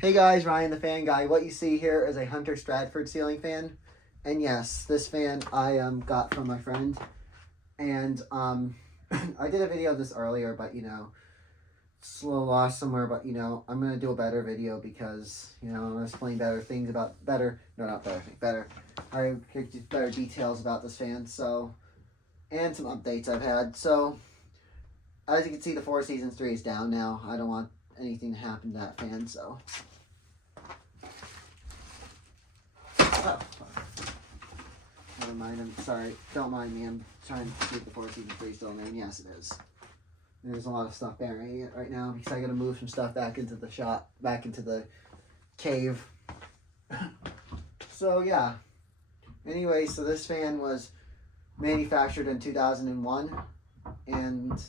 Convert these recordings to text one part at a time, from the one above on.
Hey guys, Ryan the Fan Guy. What you see here is a Hunter Stratford Ceiling Fan. And yes, this fan I got from my friend. And I did a video of this earlier, but it's a little lost somewhere, but I'm going to do a better video because, I'm going to explain better things about better details about this fan. So, and some updates I've had. So, as you can see, the Four Seasons 3 is down now. I don't want anything to happen to that fan, so. Oh, never mind. I'm sorry. Don't mind me. I'm trying to keep the Four Seasons 3 still in there. And yes, it is. There's a lot of stuff burying it right now because I gotta move some stuff back into the shop, back into the cave. So yeah. Anyway, so this fan was manufactured in 2001, and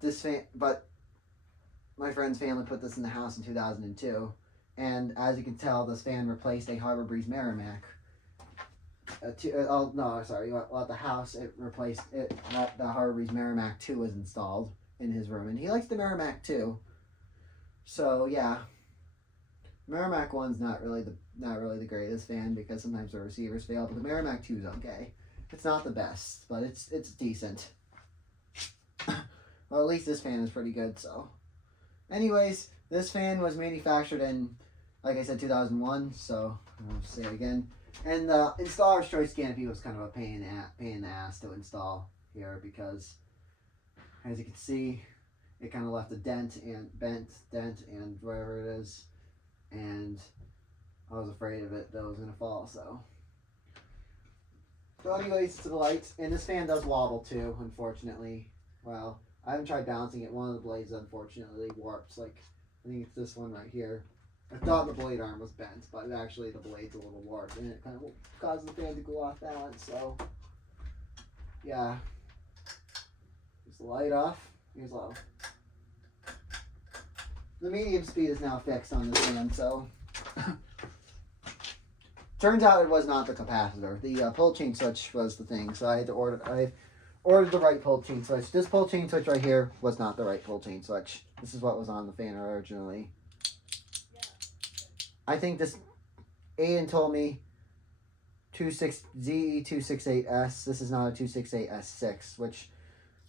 this fan, but my friend's family put this in the house in 2002. And as you can tell, this fan replaced a Harbor Breeze Merrimack. At the house, it replaced it. The Harbor Breeze Merrimack 2 was installed in his room, and he likes the Merrimack 2. So yeah, Merrimack 1's not really the greatest fan because sometimes the receivers fail, but the Merrimack 2 is okay. It's not the best, but it's decent. Well, at least this fan is pretty good. So, anyways, this fan was manufactured in, like I said, 2001. So I'll say it again. And the installer's choice canopy was kind of a pain in the ass to install here because, as you can see, it kind of left a dent and wherever it is, and I was afraid of it that it was gonna fall. So anyways, to the lights, and this fan does wobble too, unfortunately. Well, I haven't tried balancing it. One of the blades unfortunately warps. Like, I think it's this one right here. I thought the blade arm was bent, but actually the blade's a little warped, and it kind of caused the fan to go off balance. So, yeah. Here's the light off. Here's low. The medium speed is now fixed on this fan, so. Turns out it was not the capacitor. The pull chain switch was the thing, so I had to ordered the right pull chain switch. This pull chain switch right here was not the right pull chain switch. This is what was on the fan originally. I think this Aiden told me ZE268S. This is not a 268S6, which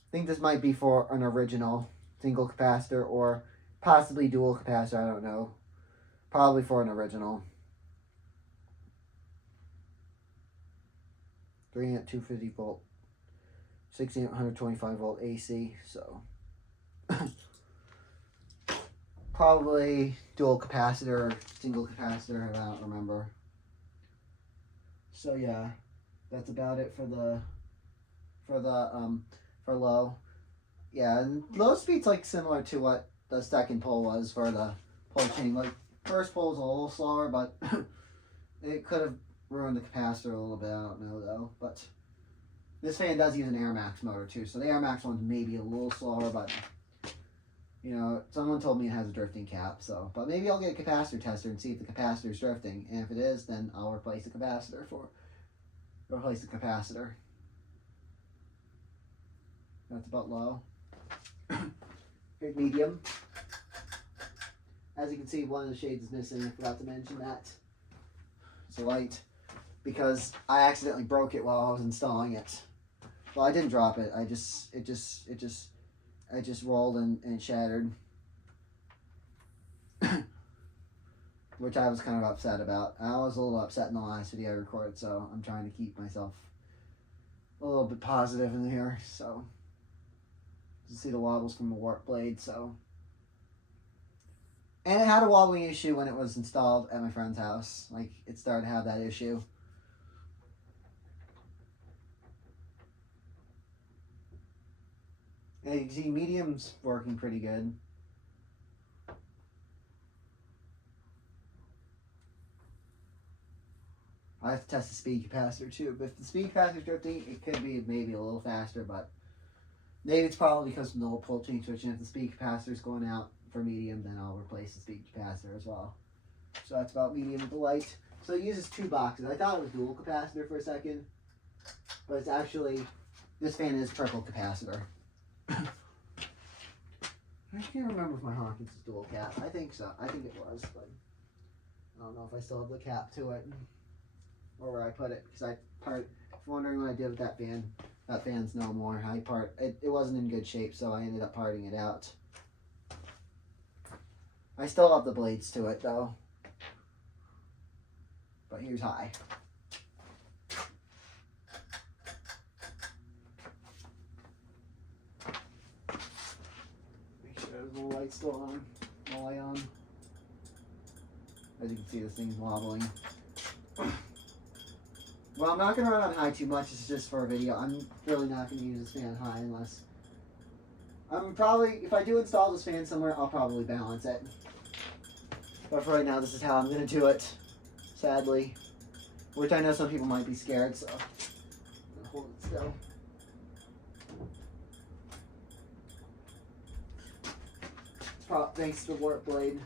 I think this might be for an original single capacitor or possibly dual capacitor. I don't know. Probably for an original. 3 amp 250 volt, 16 amp 125 volt AC. So probably dual capacitor, single capacitor, I don't remember. So yeah, that's about it for low. Yeah, and low speed's like similar to what the second pull was for the pull chain. Like, first pull's a little slower, but it could have ruined the capacitor a little bit. I don't know though. But this fan does use an Air Max motor too, so the Air Max one's maybe a little slower, but someone told me it has a drifting cap, so, but maybe I'll get a capacitor tester and see if the capacitor is drifting, and if it is, then I'll replace the capacitor. That's about low. Here's medium. As you can see, one of the shades is missing. I forgot to mention that. It's a light, because I accidentally broke it while I was installing it. Well, I didn't drop it. I just rolled and shattered. Which I was kind of upset about. I was a little upset in the last video I recorded, so I'm trying to keep myself a little bit positive in here. So, you see the wobbles from the warp blade, so. And it had a wobbling issue when it was installed at my friend's house. Like, it started to have that issue. And you can see medium's working pretty good. I have to test the speed capacitor too. But if the speed capacitor's drifting, it could be maybe a little faster, but maybe it's probably because of the old pull chain switch. And if the speed capacitor's going out for medium, then I'll replace the speed capacitor as well. So that's about medium with the light. So it uses 2 boxes. I thought it was dual capacitor for a second, but it's actually, this fan is triple capacitor. I can't remember if my Hawkins is dual cap. I think so. I think it was, but I don't know if I still have the cap to it or where I put it. Because if you're wondering what I did with that fan's no more. It wasn't in good shape, so I ended up parting it out. I still have the blades to it though. But here's high. Make sure the light's still on. All the way on. As you can see, this thing's wobbling. Well, I'm not going to run on high too much. This is just for a video. I'm really not going to use this fan high unless... if I do install this fan somewhere, I'll probably balance it. But for right now, this is how I'm going to do it. Sadly. Which I know some people might be scared, so... I'm going to hold it still. It's probably thanks to the warp blade.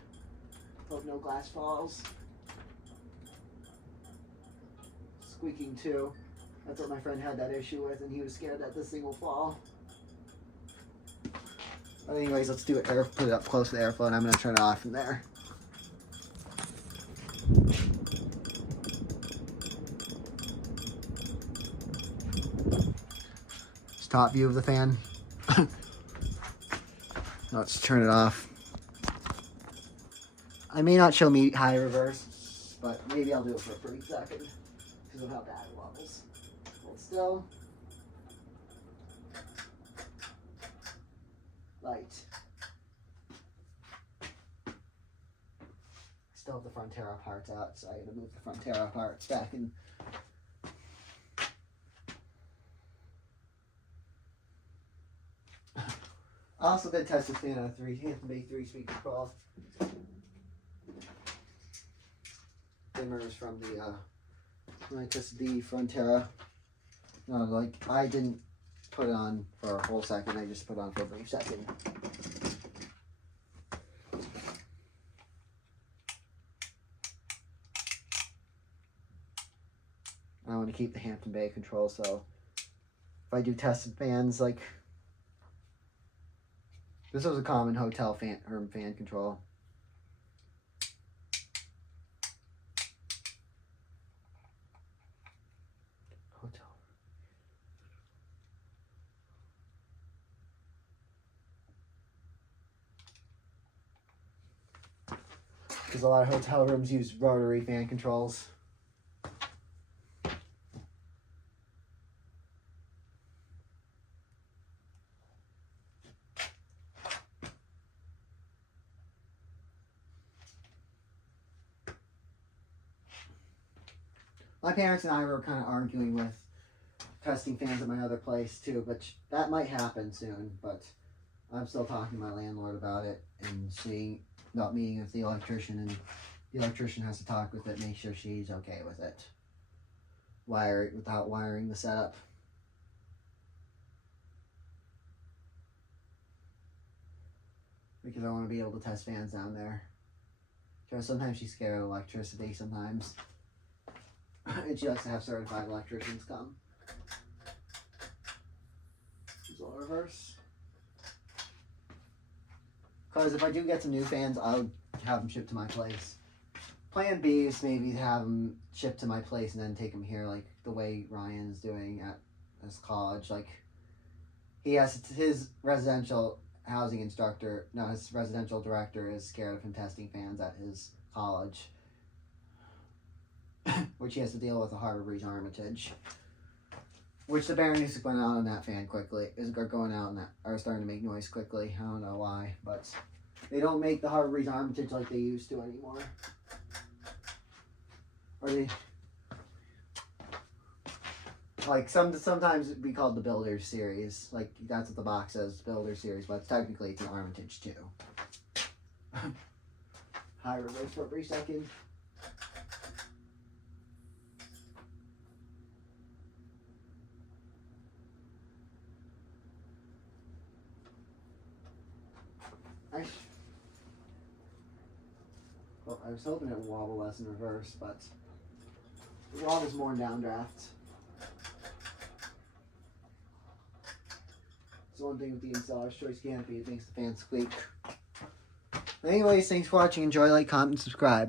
Hope no glass falls. Squeaking too. That's what my friend had that issue with, and he was scared that this thing will fall. But anyways, let's do it. Put it up close to the airflow, and I'm going to turn it off from there. Top view of the fan. Let's turn it off. I may not show me high reverse, but maybe I'll do it for a brief second because of how bad it wobbles. Hold still. Light. Still have the Frontera parts out, so I gotta move the Frontera parts back in. I also did test this fan on a Hampton Bay 3-speed control. Dimmers from the when I tested the Frontera. No, like I didn't put it on for a whole second. I just put it on for a brief second. I want to keep the Hampton Bay control, so if I do tested fans like. This was a common hotel fan control. Hotel. Because a lot of hotel rooms use rotary fan controls. My parents and I were kind of arguing with testing fans at my other place too, but that might happen soon. But I'm still talking to my landlord about it and about meeting with the electrician, and the electrician has to talk with it, make sure she's okay with it. Wire it without wiring the setup. Because I want to be able to test fans down there. Because sometimes she's scared of electricity sometimes. And she likes to have certified electricians come. Diesel reverse. Because if I do get some new fans, I'll have them shipped to my place. Plan B is maybe to have them shipped to my place and then take them here, like the way Ryan's doing at his college. Like, he has his residential housing instructor, no, his residential director is scared of him testing fans at his college. Which he has to deal with a Harbor Breeze Armitage. Which the bearings went out on that fan quickly. Are going out and are starting to make noise quickly. I don't know why, but they don't make the Harbor Breeze Armitage like they used to anymore. Or they like sometimes it'd be called the Builder Series. Like that's what the box says, Builder Series, but technically it's an Armitage too. High reverse for a brief second. Well, I was hoping it would wobble less in reverse, but it wobbles more in downdraft. So one thing with the installer's choice canopy. It makes the fan squeak. Anyways, thanks for watching. Enjoy, like, comment, and subscribe.